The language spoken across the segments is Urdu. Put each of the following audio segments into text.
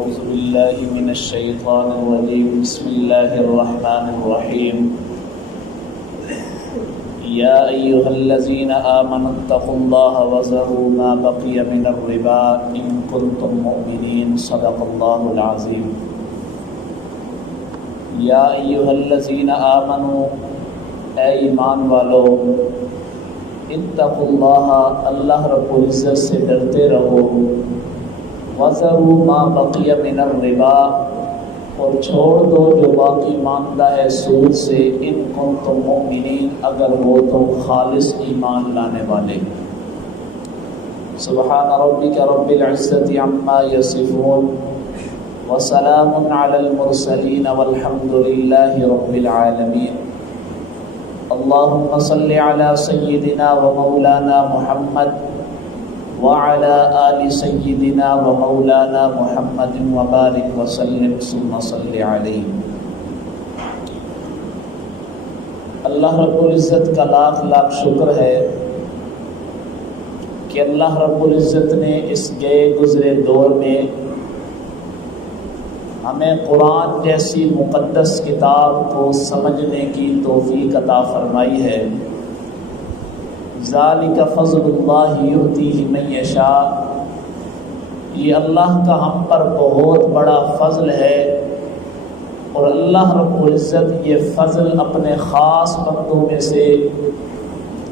أعوذ بالله من الشيطان الرجيم بسم الله الرحمن الرحيم يا أيها الذين آمنوا اتقوا الله وذروا ما بقي من الربا إن كنتم مؤمنين صدق الله العظيم یا ایھا الذین آمنوا اے ایمان والو اتقوا اللہ اللہ رب العزت سے ڈرتے رہو وذروا ما بقی من الربا اور چھوڑ دو جو باقی ماندہ ہے سود سے ان کنتم مؤمنین اگر ہو تم خالص ایمان لانے والے سبحان ربک رب العزت عما یصفون وسلام علی المرسلین والحمد للہ رب العالمین اللہم صل علی سیدنا ومولانا محمد وعلى آل سیدنا ومولانا محمد وبارک وسلم ثم صل علیہ۔ اللہ رب العزت کا لاکھ لاکھ شکر ہے کہ اللہ رب العزت نے اس گئے گزرے دور میں ہمیں قرآن جیسی مقدس کتاب کو سمجھنے کی توفیق عطا فرمائی ہے۔ ذالک فضل اللہ یؤتیہ من یشاء، یہ اللہ کا ہم پر بہت بڑا فضل ہے اور اللہ رب العزت یہ فضل اپنے خاص بندوں میں سے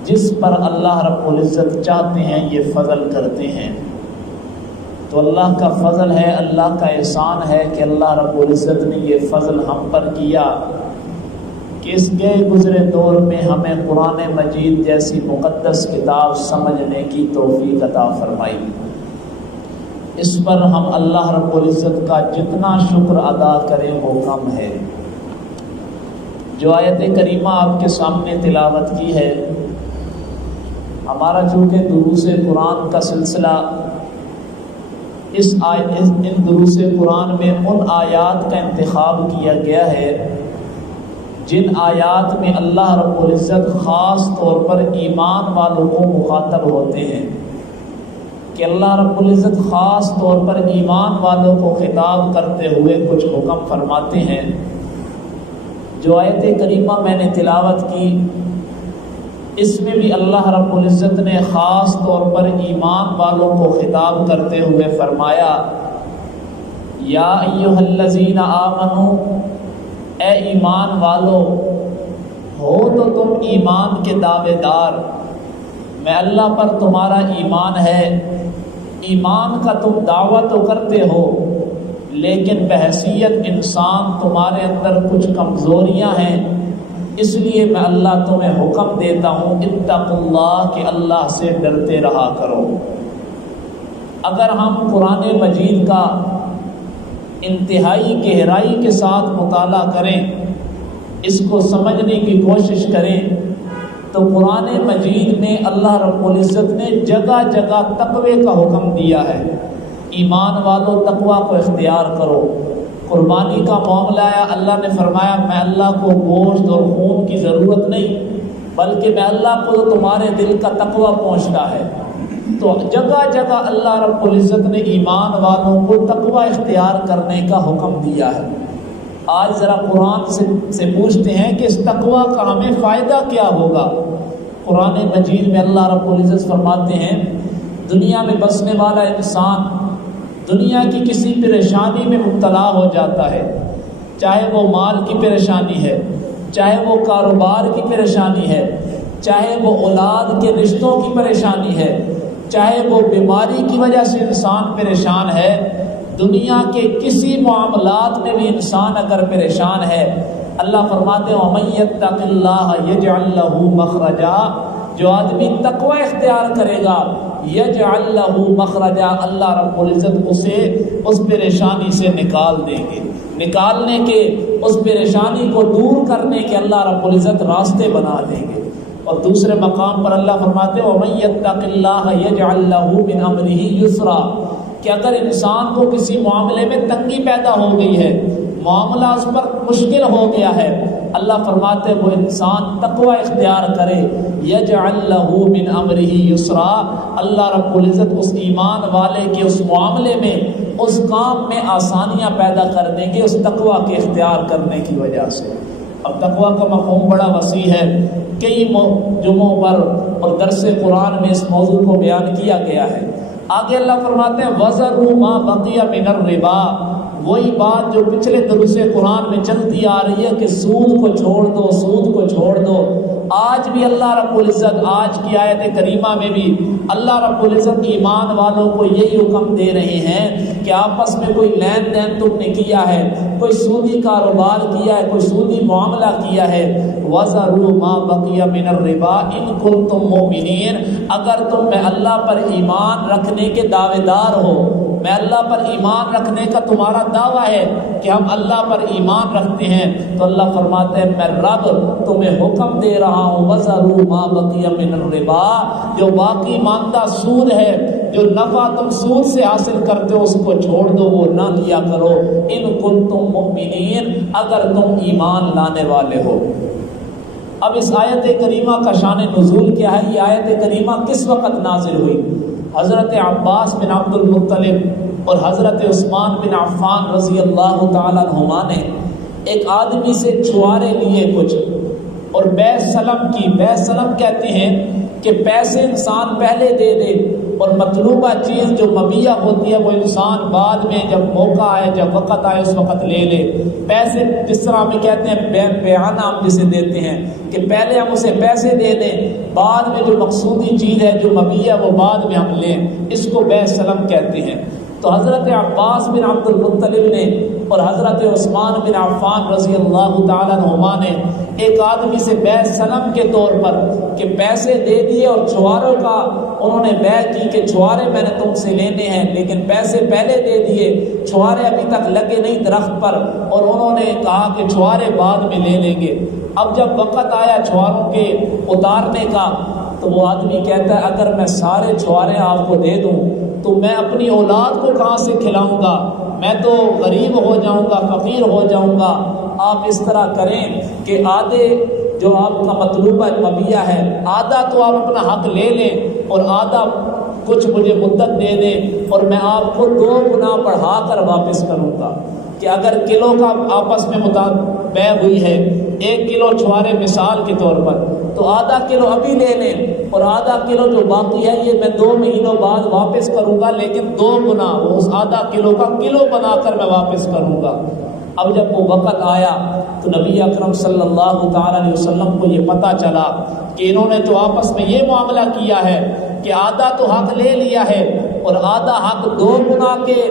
جس پر اللہ رب العزت چاہتے ہیں یہ فضل کرتے ہیں۔ تو اللہ کا فضل ہے، اللہ کا احسان ہے کہ اللہ رب العزت نے یہ فضل ہم پر کیا کہ اس گئے گزرے دور میں ہمیں قرآن مجید جیسی مقدس کتاب سمجھنے کی توفیق عطا فرمائی۔ اس پر ہم اللہ رب العزت کا جتنا شکر ادا کریں وہ کم ہے۔ جو آیت کریمہ آپ کے سامنے تلاوت کی ہے، ہمارا چونکہ دروس قرآن کا سلسلہ ان دروس قرآن میں ان آیات کا انتخاب کیا گیا ہے جن آیات میں اللہ رب العزت خاص طور پر ایمان والوں کو مخاطب ہوتے ہیں، کہ اللہ رب العزت خاص طور پر ایمان والوں کو خطاب کرتے ہوئے کچھ حکم فرماتے ہیں۔ جو آیت کریمہ میں نے تلاوت کی اس میں بھی اللہ رب العزت نے خاص طور پر ایمان والوں کو خطاب کرتے ہوئے فرمایا یا ایھا الذین آمنوا، اے ایمان والو ہو تو تم ایمان کے دعوے دار، میں اللہ پر تمہارا ایمان ہے، ایمان کا تم دعویٰ تو کرتے ہو لیکن بحیثیت انسان تمہارے اندر کچھ کمزوریاں ہیں، اس لیے میں اللہ تمہیں حکم دیتا ہوں اتقوا اللہ کہ اللہ سے ڈرتے رہا کرو۔ اگر ہم قرآن مجید کا انتہائی گہرائی کے ساتھ مطالعہ کریں، اس کو سمجھنے کی کوشش کریں تو قرآن مجید میں اللہ رب العزت نے جگہ جگہ تقوی کا حکم دیا ہے۔ ایمان والو تقوی کو اختیار کرو۔ قربانی کا معاملہ ہے، اللہ نے فرمایا میں اللہ کو گوشت اور خون کی ضرورت نہیں بلکہ میں اللہ کو تمہارے دل کا تقوی پہنچتا ہے۔ تو جگہ جگہ اللہ رب العزت نے ایمان والوں کو تقوی اختیار کرنے کا حکم دیا ہے۔ آج ذرا قرآن سے پوچھتے ہیں کہ اس تقوی کا ہمیں فائدہ کیا ہوگا۔ قرآن مجید میں اللہ رب العزت فرماتے ہیں دنیا میں بسنے والا انسان دنیا کی کسی پریشانی میں مبتلا ہو جاتا ہے، چاہے وہ مال کی پریشانی ہے، چاہے وہ کاروبار کی پریشانی ہے، چاہے وہ اولاد کے رشتوں کی پریشانی ہے، چاہے وہ بیماری کی وجہ سے انسان پریشان ہے، دنیا کے کسی معاملات میں بھی انسان اگر پریشان ہے، اللہ فرماتے ہیں وَمَن يَتَّقِ اللَّهَ يَجْعَل لَّهُ مَخْرَجًا، جو آدمی تقوی اختیار کرے گا یجعل لہ مخرجا، اللہ رب العزت اسے اس پریشانی سے نکال دیں گے، نکالنے کے اس پریشانی کو دور کرنے کے اللہ رب العزت راستے بنا دیں گے۔ اور دوسرے مقام پر اللہ فرماتے ہیں وَمَن يَتَّقِ اللَّهَ يَجْعَل لَّهُ مِنْ أَمْرِهِ يُسْرًا، کہ اگر انسان کو کسی معاملے میں تنگی پیدا ہو گئی ہے، معاملہ اس پر مشکل ہو گیا ہے، اللہ فرماتے وہ انسان تقوی اختیار کرے یجعل لہ من امرہ یسرا، اللہ رب العزت اس ایمان والے کے اس معاملے میں اس کام میں آسانیاں پیدا کر دیں گے اس تقویٰ کے اختیار کرنے کی وجہ سے۔ اب تقویٰ کا مفہوم بڑا وسیع ہے، کئی جمعوں پر اور درس قرآن میں اس موضوع کو بیان کیا گیا ہے۔ آگے اللہ فرماتے ہیں وَذَرُوا مَا بَقِيَ مِنَ الرِّبَا، وہی بات جو پچھلے دروس قرآن میں چلتی آ رہی ہے کہ سود کو چھوڑ دو، سود کو چھوڑ دو۔ آج بھی اللہ رب العزت آج کی آیت کریمہ میں بھی اللہ رب العزت ایمان والوں کو یہی حکم دے رہے ہیں کہ آپس میں کوئی لین دین تم نے کیا ہے، کوئی سودی کاروبار کیا ہے، کوئی سودی معاملہ کیا ہے، وَذَرُوا مَا بَقِيَ مِنَ الرِّبَا إِن كُنتُم مُؤْمِنِينَ، اگر تم میں اللہ پر ایمان رکھنے کے دعوے دار ہو، میں اللہ پر ایمان رکھنے کا تمہارا دعویٰ ہے کہ ہم اللہ پر ایمان رکھتے ہیں، تو اللہ فرماتا ہے میں رب تمہیں حکم دے رہا ہوں وَذَرُوا مَا بَقِيَ مِنَ الرِّبَا، جو باقی ماندہ سود ہے، جو نفع تم سود سے حاصل کرتے ہو اس کو چھوڑ دو، وہ نہ کیا کرو، ان کنتم مؤمنین، اگر تم ایمان لانے والے ہو۔ اب اس آیت کریمہ کا شان نزول کیا ہے؟ یہ آیت کریمہ کس وقت نازل ہوئی؟ حضرت عباس بن عبد المطلب اور حضرت عثمان بن عفان رضی اللہ تعالیٰ عنہما نے ایک آدمی سے چھوارے لیے کچھ اور بیع سلم کی۔ بیع سلم کہتے ہیں کہ پیسے انسان پہلے دے دے اور مطلوبہ چیز جو مبیع ہوتی ہے وہ انسان بعد میں جب موقع آئے، جب وقت آئے اس وقت لے لے۔ پیسے جس طرح ہم کہتے ہیں بیعانہ ہم جسے دیتے ہیں کہ پہلے ہم اسے پیسے دے دیں، بعد میں جو مقصودی چیز ہے جو مبیع ہے وہ بعد میں ہم لیں، اس کو بیع سلم کہتے ہیں۔ تو حضرت عباس بن عبد المطلب نے اور حضرت عثمان بن عفان رضی اللہ تعالیٰ عنہما نے ایک آدمی سے بیع سلم کے طور پر کہ پیسے دے دیے اور چھواروں کا انہوں نے بیع کی کہ چھوارے میں نے تم سے لینے ہیں، لیکن پیسے پہلے دے دیے، چھوارے ابھی تک لگے نہیں درخت پر، اور انہوں نے کہا کہ چھوارے بعد میں لے لیں گے۔ اب جب وقت آیا چھواروں کے اتارنے کا تو وہ آدمی کہتا ہے اگر میں سارے چھوارے آپ کو دے دوں تو میں اپنی اولاد کو کہاں سے کھلاؤں گا، میں تو غریب ہو جاؤں گا، فقیر ہو جاؤں گا۔ آپ اس طرح کریں کہ آدھے جو آپ کا مطلوبہ مبیع ہے آدھا تو آپ اپنا حق لے لیں اور آدھا کچھ مجھے مدت دے دیں اور میں آپ کو 2 گنا بڑھا کر واپس کروں گا۔ کہ اگر کلو کا آپس میں بیع ہوئی ہے 1 کلو چھوارے مثال کے طور پر، تو آدھا کلو ابھی لے لیں اور آدھا کلو جو باقی ہے یہ میں 2 مہینوں بعد واپس کروں گا، لیکن 2 گنا وہ اس آدھا کلو کا کلو بنا کر میں واپس کروں گا۔ اب جب وہ وقت آیا تو نبی اکرم صلی اللہ تعالیٰ علیہ وسلم کو یہ پتہ چلا کہ انہوں نے تو آپس میں یہ معاملہ کیا ہے کہ آدھا تو حق لے لیا ہے اور آدھا حق 2 گنا کے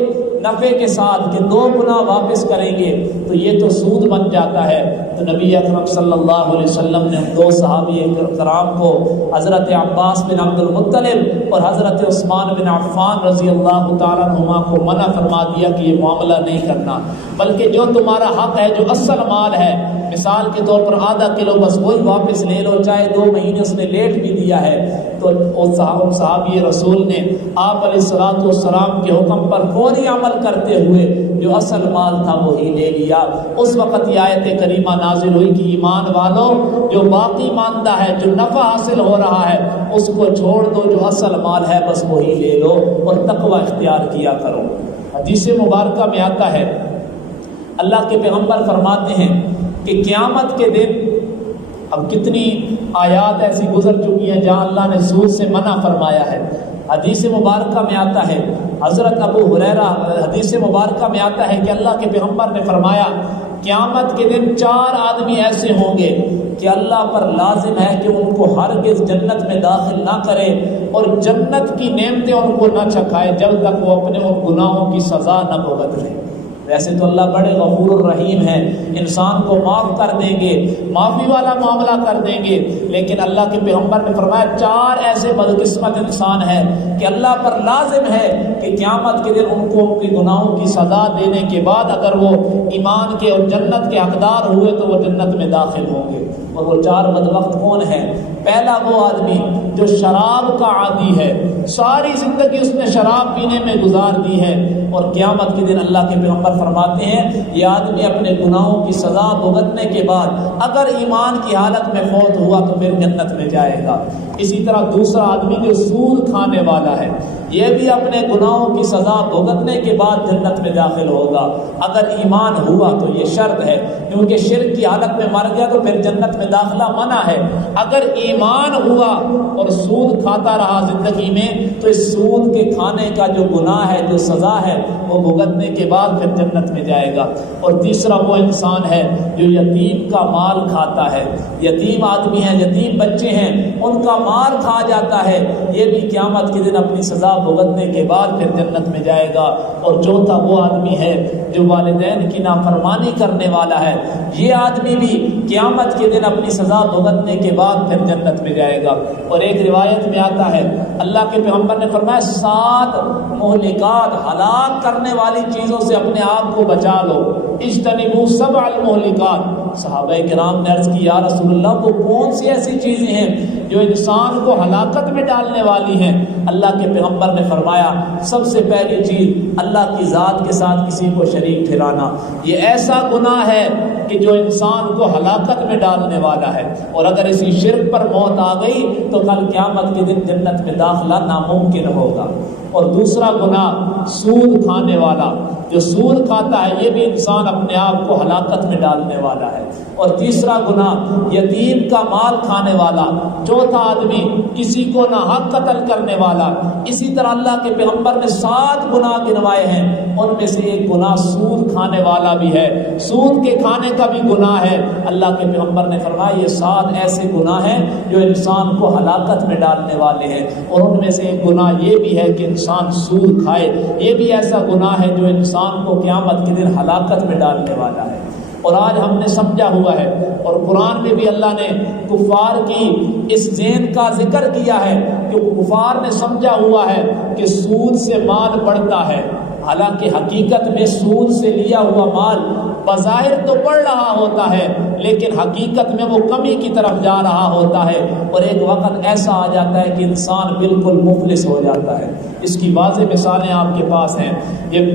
نفع کے ساتھ کہ 2 گنا واپس کریں گے، تو یہ تو سود بن جاتا ہے۔ تو نبی اکرم صلی اللہ علیہ وسلم نے 2 صحابی کرام کو حضرت عباس بن عبد المطلب اور حضرت عثمان بن عفان رضی اللہ تعالیٰ عنہما کو منع فرما دیا کہ یہ معاملہ نہیں کرنا، بلکہ جو تمہارا حق ہے، جو اصل مال ہے، مثال کے طور پر آدھا کلو بس وہی واپس لے لو، چاہے 2 مہینے اس نے لیٹ بھی دیا ہے۔ تو صحابی رسول نے آپ علیہ الصلوۃ والسلام کے حکم پر فوری عمل کرتے ہوئے جو اصل مال تھا وہی لے لیا۔ اس وقت یہ آیت کریمہ نازل ہوئی کہ ایمان والوں جو باقی ماندہ ہے، جو نفع حاصل ہو رہا ہے اس کو چھوڑ دو، جو اصل مال ہے بس وہی لے لو اور تقوی اختیار کیا کرو۔ حدیث مبارکہ میں آتا ہے اللہ کے پیغمبر فرماتے ہیں کہ قیامت کے دن، اب کتنی آیات ایسی گزر چکی ہیں جہاں اللہ نے سود سے منع فرمایا ہے۔ حدیث مبارکہ میں آتا ہے، حضرت ابو ہریرہ حدیث مبارکہ میں آتا ہے کہ اللہ کے پیغمبر نے فرمایا قیامت کے دن 4 آدمی ایسے ہوں گے کہ اللہ پر لازم ہے کہ ان کو ہرگز جنت میں داخل نہ کرے اور جنت کی نعمتیں ان کو نہ چکھائے جب تک وہ اپنے ان گناہوں کی سزا نہ بھگت لیں۔ ویسے تو اللہ بڑے غفور الرحیم ہیں، انسان کو معاف کر دیں گے، معافی والا معاملہ کر دیں گے، لیکن اللہ کے پیغمبر نے فرمایا 4 ایسے بدقسمت انسان ہیں کہ اللہ پر لازم ہے کہ قیامت کے دن ان کو ان کے گناہوں کی سزا دینے کے بعد اگر وہ ایمان کے اور جنت کے حقدار ہوئے تو وہ جنت میں داخل ہوں گے۔ اور وہ 4 بدبخت کون ہیں؟ پہلا وہ آدمی جو شراب کا عادی ہے، ساری زندگی اس نے شراب پینے میں گزار دی ہے، اور قیامت کے دن اللہ کے پیغمبر فرماتے ہیں یہ آدمی اپنے گناہوں کی سزا بھگتنے کے بعد اگر ایمان کی حالت میں فوت ہوا تو پھر جنت میں جائے گا۔ اسی طرح دوسرا آدمی جو سود کھانے والا ہے، یہ بھی اپنے گناہوں کی سزا بھگتنے کے بعد جنت میں داخل ہوگا اگر ایمان ہوا تو. یہ شرط ہے کیونکہ شرک کی حالت میں مر گیا تو پھر جنت میں داخلہ منع ہے. اگر ایمان ہوا اور سود کھاتا رہا زندگی میں تو اس سود کے کھانے کا جو گناہ ہے جو سزا ہے وہ بھگتنے کے بعد پھر جنت میں جائے گا. اور تیسرا وہ انسان ہے جو یتیم کا مال کھاتا ہے. یتیم آدمی ہیں, یتیم بچے ہیں, ان کا مال کھا جاتا ہے, یہ بھی قیامت کے دن اپنی سزا بھگتنے کے بعد پھر جنت میں جائے گا. اور چوتھا وہ آدمی ہے جو والدین کی نافرمانی کرنے والا ہے, یہ آدمی بھی قیامت کے دن اپنی سزا بھگتنے کے بعد پھر جنت میں جائے گا. اور ایک روایت میں آتا ہے اللہ کے پیغمبر نے فرمایا 7 مہلکات ہلاک کرنے والی چیزوں سے اپنے آپ کو بچا لو. اجتنبوا 7 المہلکات. صحابہ کرام نے عرض کی یا رسول اللہ وہ کون سی ایسی چیزیں ہیں جو انسان کو ہلاکت میں ڈالنے والی ہیں؟ اللہ کے پیغمبر نے فرمایا سب سے پہلی چیز اللہ کی ذات کے ساتھ کسی کو شریک ٹھہرانا. یہ ایسا گناہ ہے کہ جو انسان کو ہلاکت میں ڈالنے والا ہے, اور اگر اسی شرک پر موت آ گئی تو کل قیامت کے دن جنت میں داخلہ ناممکن ہوگا. اور دوسرا گناہ سود کھانے والا, جو سود کھاتا ہے یہ بھی انسان اپنے آپ کو ہلاکت میں ڈالنے والا ہے. اور تیسرا گناہ یتیم کا مال کھانے والا. چوتھا آدمی کسی کو ناحق قتل کرنے والا. اسی طرح اللہ کے پیغمبر نے 7 گناہ گنوائے ہیں, ان میں سے ایک گناہ سود کھانے والا بھی ہے. سود کے کھانے کا بھی گناہ ہے. اللہ کے پیغمبر نے فرمایا یہ 7 ایسے گناہ ہیں جو انسان کو ہلاکت میں ڈالنے والے ہیں. اور ان میں سے ایک گناہ یہ بھی ہے کہ انسان سود کھائے, یہ بھی ایسا گناہ ہے جو انسان کو قیامت کے دن ہلاکت میں ڈالنے والا ہے. اور آج ہم نے سمجھا ہوا ہے, اور قرآن میں بھی اللہ نے کفار کی اس ذہن کا ذکر کیا ہے کہ کفار نے سمجھا ہوا ہے کہ سود سے مال بڑھتا ہے. حالانکہ حقیقت میں سود سے لیا ہوا مال بظاہر تو بڑھ رہا ہوتا ہے لیکن حقیقت میں وہ کمی کی طرف جا رہا ہوتا ہے. اور ایک وقت ایسا آ جاتا ہے کہ انسان بالکل مفلس ہو جاتا ہے. اس کی واضح مثالیں آپ کے پاس ہیں. یہ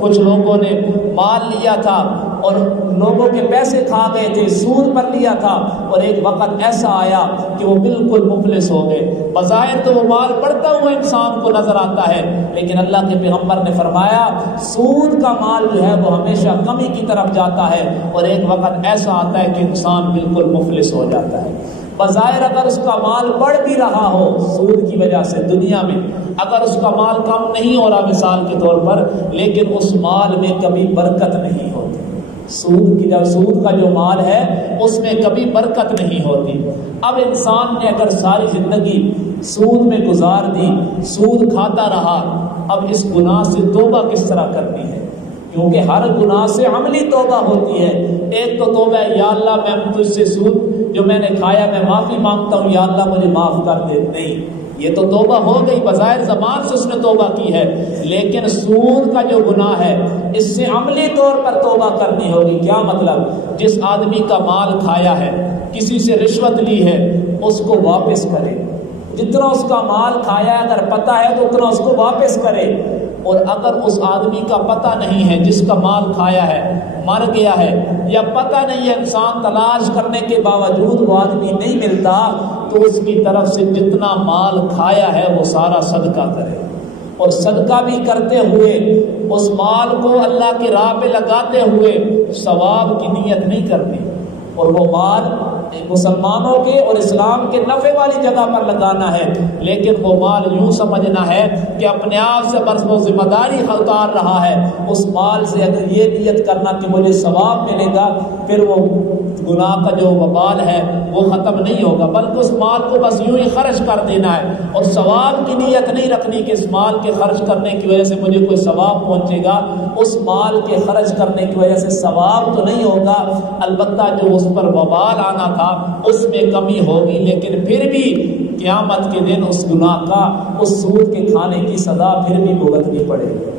کچھ لوگوں نے مال لیا تھا اور لوگوں کے پیسے کھا گئے تھے, سود پر لیا تھا, اور ایک وقت ایسا آیا کہ وہ بالکل مفلس ہو گئے. بظاہر تو وہ مال بڑھتا ہوا انسان کو نظر آتا ہے لیکن اللہ کے پیغمبر نے فرمایا سود کا مال جو ہے وہ ہمیشہ کمی کی طرف جاتا ہے, اور ایک وقت ایسا آتا ہے کہ انسان بالکل مفلس ہو جاتا ہے. بظاہر اگر اس کا مال بڑھ بھی رہا ہو سود کی وجہ سے دنیا میں, اگر اس کا مال کم نہیں ہو رہا مثال کے طور پر, لیکن اس مال میں کبھی برکت نہیں ہوتی. سود کا جو مال ہے اس میں کبھی برکت نہیں ہوتی. اب انسان نے اگر ساری زندگی سود میں گزار دی, سود کھاتا رہا, اب اس گناہ سے توبہ کس طرح کرنی ہے؟ کیونکہ ہر گناہ سے عملی توبہ ہوتی ہے. ایک تو توبہ ہے یا اللہ میں تجھ سے سود جو میں نے کھایا میں معافی مانگتا ہوں, یا اللہ مجھے معاف کر دے. نہیں, یہ تو توبہ ہو گئی, بظاہر زبان سے اس نے توبہ کی ہے, لیکن سود کا جو گناہ ہے اس سے عملی طور پر توبہ کرنی ہوگی. کیا مطلب؟ جس آدمی کا مال کھایا ہے, کسی سے رشوت لی ہے, اس کو واپس کرے. جتنا اس کا مال کھایا ہے اگر پتہ ہے تو اتنا اس کو واپس کرے. اور اگر اس آدمی کا پتہ نہیں ہے جس کا مال کھایا ہے, مر گیا ہے, یا پتہ نہیں ہے, انسان تلاش کرنے کے باوجود وہ آدمی نہیں ملتا, تو اس کی طرف سے جتنا مال کھایا ہے وہ سارا صدقہ کرے. اور صدقہ بھی کرتے ہوئے اس مال کو اللہ کی راہ پہ لگاتے ہوئے ثواب کی نیت نہیں کرنی, اور وہ مال مسلمانوں کے اور اسلام کے نفع والی جگہ پر لگانا ہے, لیکن وہ مال یوں سمجھنا ہے کہ اپنے آپ سے بس وہ ذمہ داری اتار رہا ہے. اس مال سے اگر یہ نیت کرنا کہ مجھے ثواب ملے گا, پھر وہ گناہ کا جو وبال ہے وہ ختم نہیں ہوگا, بلکہ اس مال کو بس یوں ہی خرچ کر دینا ہے, اور ثواب کی نیت نہیں رکھنی کہ اس مال کے خرچ کرنے کی وجہ سے مجھے کوئی ثواب پہنچے گا. اس مال کے خرچ کرنے کی وجہ سے ثواب تو نہیں ہوگا, البتہ جو اس پر وبال آنا تھا اس میں کمی ہوگی, لیکن پھر بھی قیامت کے دن اس گناہ کا, اس سود کے کھانے کی سزا پھر بھی بھگتنی پڑے گی.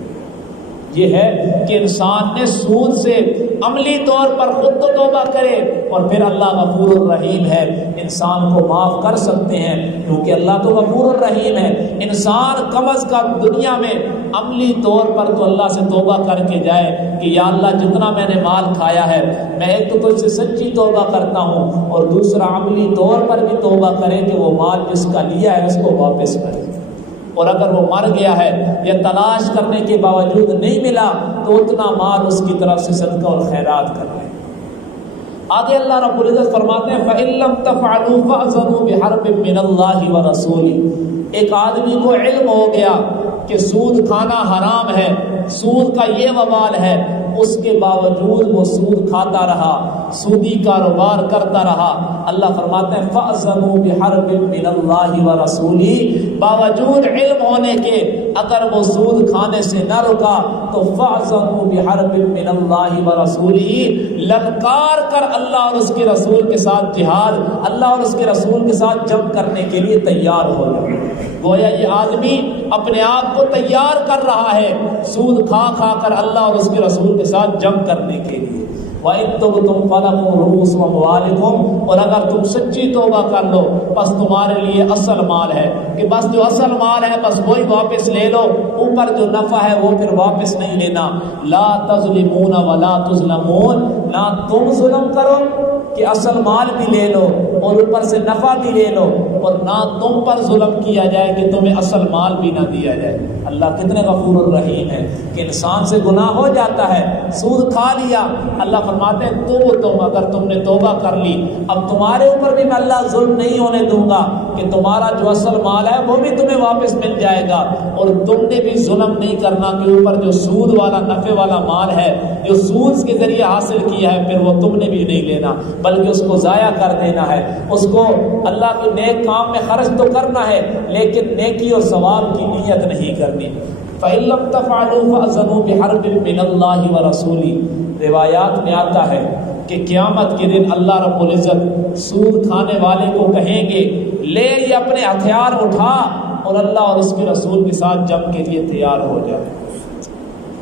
یہ ہے کہ انسان نے سود سے عملی طور پر خود تو توبہ کرے, اور پھر اللہ غفور الرحیم ہے, انسان کو معاف کر سکتے ہیں کیونکہ اللہ تو غفور الرحیم ہے. انسان کم از کم دنیا میں عملی طور پر تو اللہ سے توبہ کر کے جائے کہ یا اللہ جتنا میں نے مال کھایا ہے میں ایک تو تجھ سے سچی توبہ کرتا ہوں, اور دوسرا عملی طور پر بھی توبہ کرے کہ وہ مال جس کا لیا ہے اس کو واپس کرے. اور اگر وہ مر گیا ہے یا تلاش کرنے کے باوجود نہیں ملا تو اتنا مال اس کی طرف سے صدقہ اور خیرات کر لیں۔ آگے اللہ رب العزت فرماتے ہیں فَإِن لَّمْ تَفْعَلُوا فَأْذَنُوا بِحَرْبٍ مِّنَ اللَّهِ وَرَسُولِهِ۔ ایک آدمی کو علم ہو گیا کہ سود کھانا حرام ہے، سود کا یہ وبال ہے، اس کے باوجود وہ سود کھاتا رہا، سودی کاروبار کرتا رہا، اللہ فرماتے ہیں فَأْذَنُوا بِحَرْبٍ مِّنَ اللَّهِ وَرَسُولِهِ، باوجود علم ہونے کے اگر وہ سود کھانے سے نہ رکا تو فَأْذَنُوا بِحَرْبٍ مِّنَ اللَّهِ وَرَسُولِهِ، للکار کر اللہ اور اس کے رسول کے ساتھ جہاد، اللہ اور اس کے رسول کے ساتھ جنگ کرنے کے لیے تیار ہو جائے۔ گویا یہ آدمی اپنے آپ کو تیار کر رہا ہے سود کھا کھا کر اللہ اور اس کے رسول کے ساتھ جنگ کرنے کے لیے۔ وَإِن تُبْتُمْ فَلَكُمْ رُءُوسُ أَمْوَالِكُمْ، اور اگر تم سچی توبہ کر لو بس تمہارے لیے اصل مال ہے، کہ بس جو اصل مال ہے بس وہی واپس لے لو، اوپر جو نفع ہے وہ پھر واپس نہیں لینا۔ لا تظلمون ولا تظلمون، نہ تم ظلم کرو کہ اصل مال بھی لے لو اور اوپر سے نفع بھی لے لو، اور نہ تم پر ظلم کیا جائے کہ تمہیں اصل مال بھی نہ دیا جائے۔ اللہ کتنے غفور الرحیم ہے کہ انسان سے گناہ ہو جاتا ہے، سود کھا لیا، اللہ فرماتے ہیں تم اگر تم نے توبہ کر لی اب تمہارے اوپر بھی میں اللہ ظلم نہیں ہونے دوں گا کہ تمہارا جو اصل مال ہے وہ بھی تمہیں واپس مل جائے گا، اور تم نے بھی ظلم نہیں کرنا کہ اوپر جو سود والا نفع والا مال ہے جو سود کے ذریعے حاصل کیا ہے پھر وہ تم نے بھی نہیں لینا بلکہ اس کو ضائع کر دینا ہے، اس کو اللہ کے نیک کام میں خرچ تو کرنا ہے لیکن نیکی اور ثواب کی نیت نہیں کرنی۔ فَإِن لَّمْ تَفْعَلُوا فَأْذَنُوا بِحَرْبٍ مِّنَ اللَّهِ وَرَسُولِهِ۔ روایات میں آتا ہے کہ قیامت کے دن اللہ رب العزت سود کھانے والے کو کہیں گے لے یہ اپنے ہتھیار اٹھا اور اللہ اور اس کے رسول کے ساتھ جنگ کے لیے تیار ہو جائے۔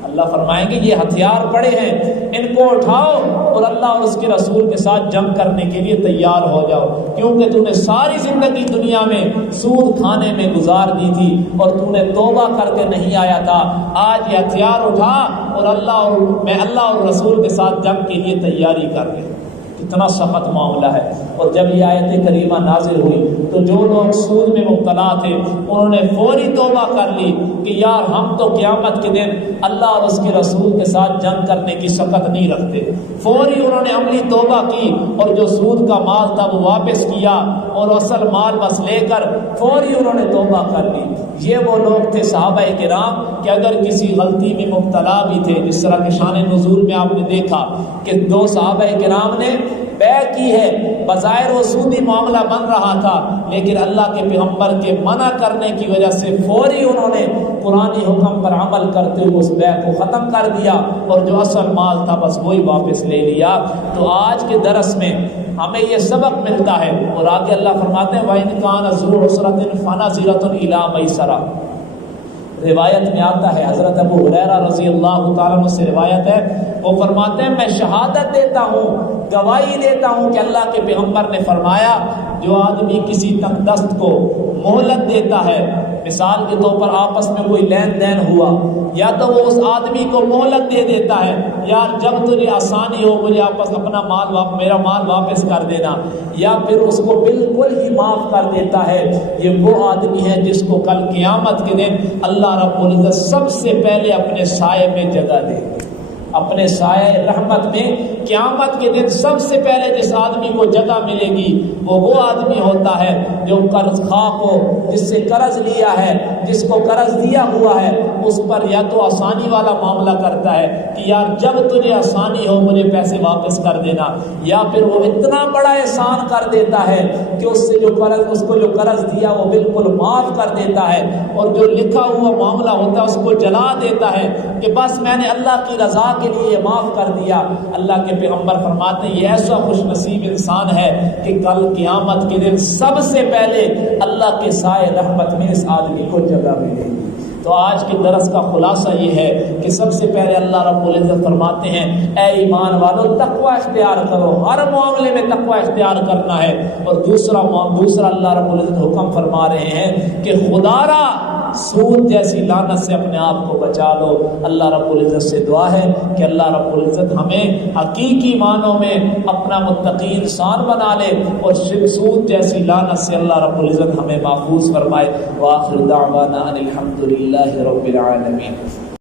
اللہ فرمائیں گے یہ ہتھیار پڑے ہیں ان کو اٹھاؤ اور اللہ اور اس کے رسول کے ساتھ جنگ کرنے کے لیے تیار ہو جاؤ، کیونکہ تو نے ساری زندگی دنیا میں سود کھانے میں گزار دی تھی اور تو نے توبہ کر کے نہیں آیا تھا، آج یہ ہتھیار اٹھا اور اللہ اور رسول کے ساتھ جنگ کے لیے تیاری کر لے۔ کتنا سخت معاملہ ہے۔ اور جب یہ آیت کریمہ نازل ہوئی تو جو لوگ سود میں مبتلا تھے انہوں نے فوری توبہ کر لی کہ یار ہم تو قیامت کے دن اللہ اور اس کے رسول کے ساتھ جنگ کرنے کی سخت نہیں رکھتے۔ فوری انہوں نے عملی توبہ کی اور جو سود کا مال تھا وہ واپس کیا اور اصل مال بس لے کر فوری انہوں نے توبہ کر لی۔ یہ وہ لوگ تھے صحابہ کرام کہ اگر کسی غلطی میں مبتلا بھی تھے، جس طرح کہ شان نزول میں آپ نے دیکھا کہ دو صحابہ کرام نے بیع کی ہے، بظاہر وہ سودی معاملہ بن رہا تھا لیکن اللہ کے پیغمبر کے منع کرنے کی وجہ سے فوری انہوں نے قرآنی حکم پر عمل کرتے ہوئے اس بیع کو ختم کر دیا اور جو اصل مال تھا بس وہی واپس لے لیا۔ تو آج کے درس میں ہمیں یہ سبق ملتا ہے، اور آگے اللہ فرماتے ہیں وَإِنْ كَانَ ذُو عُسْرَةٍ فَنَظِرَةٌ إِلَىٰ مَيْسَرَةٍ۔ روایت میں آتا ہے، حضرت ابو ہریرہ رضی اللہ تعالیٰ عنہ سے روایت ہے، وہ فرماتے ہیں میں شہادت دیتا ہوں، گواہی دیتا ہوں کہ اللہ کے پیغمبر نے فرمایا جو آدمی کسی تنگ دست کو مہلت دیتا ہے، مثال کے طور پر آپس میں کوئی لین دین ہوا، یا تو وہ اس آدمی کو مہلت دے دیتا ہے یار جب تجھے آسانی ہو مجھے میرا مال واپس کر دینا، یا پھر اس کو بالکل ہی معاف کر دیتا ہے، یہ وہ آدمی ہے جس کو کل قیامت کے دن اللہ رب العزت سب سے پہلے اپنے سائے میں جگہ دے گا۔ اپنے سائے رحمت میں قیامت کے دن سب سے پہلے جس آدمی کو جگہ ملے گی وہ آدمی ہوتا ہے جو قرض خواہ کو، جس سے قرض لیا ہے، جس کو قرض دیا ہوا ہے اس پر یا تو آسانی والا معاملہ کرتا ہے کہ یار جب تجھے آسانی ہو مجھے پیسے واپس کر دینا، یا پھر وہ اتنا بڑا احسان کر دیتا ہے کہ اس کو جو قرض دیا وہ بالکل معاف کر دیتا ہے، اور جو لکھا ہوا معاملہ ہوتا ہے اس کو جلا دیتا ہے کہ بس میں نے اللہ کی رضا کے لیے یہ معاف کر دیا۔ اللہ کے پیغمبر فرماتے ہیں یہ ایسا خوش نصیب انسان ہے کہ کل قیامت کے دن سب سے پہلے اللہ کے سائے رحمت میں اس آدمی کو جگہ ملے گی۔ تو آج کے درس کا خلاصہ یہ ہے کہ سب سے پہلے اللہ رب العزت فرماتے ہیں اے ایمان والو تقوی اختیار کرو، ہر معاملے میں تقوی اختیار کرنا ہے، اور دوسرا اللہ رب العزت حکم فرما رہے ہیں کہ خدا را سود جیسی لعنت سے اپنے آپ کو بچا لو۔ اللہ رب العزت سے دعا ہے کہ اللہ رب العزت ہمیں حقیقی معنوں میں اپنا متقی انسان بنا لے اور سود جیسی لعنت سے اللہ رب العزت ہمیں محفوظ فرمائے۔ وآخر دعوانا ان الحمد للہ رب العالمین۔